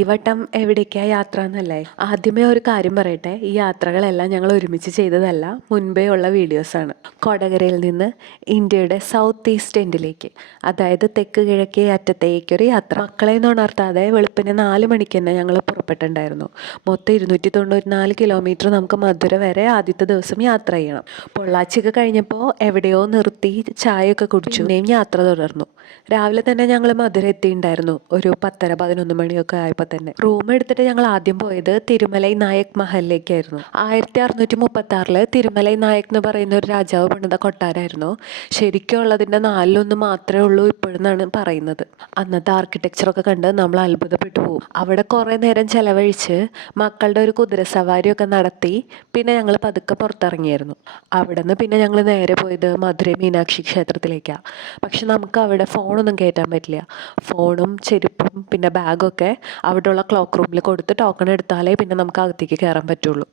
ഈ വട്ടം എവിടേക്കാ യാത്ര എന്നല്ലേ? ആദ്യമേ ഒരു കാര്യം പറയട്ടെ. ഈ യാത്രകളെല്ലാം ഞങ്ങൾ ഒരുമിച്ച് ചെയ്തതല്ല മുൻപേ ഉള്ള വീഡിയോസാണ് കൊടകരയിൽ നിന്ന് ഇന്ത്യയുടെ സൗത്ത് ഈസ്റ്റ് എൻഡിലേക്ക് അതായത് തെക്ക് കിഴക്കേ അറ്റത്തേക്കൊരു യാത്ര. മക്കളെ ഉണർത്താതെ വെളുപ്പിന് നാല് മണിക്ക് തന്നെ ഞങ്ങൾ പുറപ്പെട്ടിട്ടുണ്ടായിരുന്നു. മൊത്തം ഇരുന്നൂറ്റി തൊണ്ണൂറ്റി നാല് കിലോമീറ്റർ നമുക്ക് മധുര വരെ ആദ്യത്തെ ദിവസം യാത്ര ചെയ്യണം. പൊള്ളാച്ചിക്ക് കഴിഞ്ഞപ്പോൾ എവിടെയോ നിർത്തി ചായയൊക്കെ കുടിച്ചു. യാത്ര തുടർന്നു. രാവിലെ തന്നെ ഞങ്ങൾ മധുര എത്തിയിട്ടുണ്ടായിരുന്നു. ഒരു പത്തര പതിനൊന്ന് മണിയൊക്കെ ആയപ്പോൾ തന്നെ. റൂം എടുത്തിട്ട് ഞങ്ങൾ ആദ്യം പോയത് തിരുമലൈ നായക് മഹലിലേക്കായിരുന്നു. ആയിരത്തി അറുന്നൂറ്റി മുപ്പത്തി ആറിൽ തിരുമലൈ നായക് എന്ന് പറയുന്ന ഒരു രാജാവ് പണിത കൊട്ടാരമായിരുന്നു ശരിക്കും ഉള്ളതിന്റെ നാലിലൊന്ന് മാത്രമേ ഉള്ളൂ ഇപ്പോഴെന്നാണ് പറയുന്നത്. അന്നത്തെ ആർക്കിടെക്ചറൊക്കെ കണ്ട് നമ്മൾ അത്ഭുതപ്പെട്ടു പോകും അവിടെ കുറേ നേരം ചെലവഴിച്ച് മക്കളുടെ ഒരു കുതിരസവാരിയൊക്കെ നടത്തി പിന്നെ ഞങ്ങൾ പതുക്കെ പുറത്തിറങ്ങിയായിരുന്നു. അവിടെ നിന്ന് പിന്നെ ഞങ്ങൾ നേരെ പോയത് മധുര മീനാക്ഷി ക്ഷേത്രത്തിലേക്കാണ് പക്ഷെ നമുക്ക് അവിടെ ഫോണൊന്നും കയറ്റാൻ പറ്റില്ല. ഫോണും ചെരുപ്പും പിന്നെ ബാഗൊക്കെ അവിടെയുള്ള ക്ലോക്ക് റൂമിൽ കൊടുത്ത് ടോക്കൺ എടുത്താലേ പിന്നെ നമുക്ക് അകത്തേക്ക് കയറാൻ പറ്റുള്ളൂ.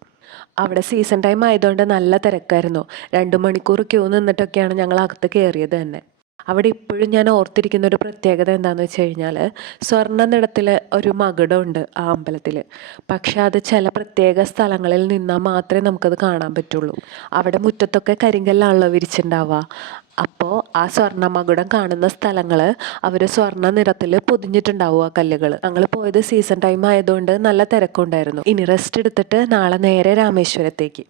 അവിടെ സീസൺ ടൈം ആയതുകൊണ്ട് നല്ല തിരക്കായിരുന്നു. രണ്ട് മണിക്കൂർ ക്യൂ നിന്നിട്ടൊക്കെയാണ് ഞങ്ങൾ അകത്ത് കയറിയത് തന്നെ. അവിടെ ഇപ്പോഴും ഞാൻ ഓർത്തിരിക്കുന്ന ഒരു പ്രത്യേകത എന്താണെന്ന് വെച്ച് കഴിഞ്ഞാൽ സ്വർണ നിറത്തിൽ ഒരു മകുടമുണ്ട് ആ അമ്പലത്തിൽ പക്ഷെ അത് ചില പ്രത്യേക സ്ഥലങ്ങളിൽ നിന്നാൽ മാത്രമേ നമുക്കത് കാണാൻ പറ്റുള്ളൂ. അവിടെ മുറ്റത്തൊക്കെ കരിങ്കല്ലാണല്ലോ വിരിച്ചിട്ടുണ്ടാവുക അപ്പോൾ ആ സ്വർണ മകുടം കാണുന്ന സ്ഥലങ്ങൾ അവർ സ്വർണ നിറത്തിൽ പൊതിഞ്ഞിട്ടുണ്ടാവും ആ കല്ലുകൾ ഞങ്ങൾ പോയത് സീസൺ ടൈം ആയതുകൊണ്ട് നല്ല തിരക്കുണ്ടായിരുന്നു. ഇനി റെസ്റ്റ് എടുത്തിട്ട് നാളെ നേരെ രാമേശ്വരത്തേക്ക്.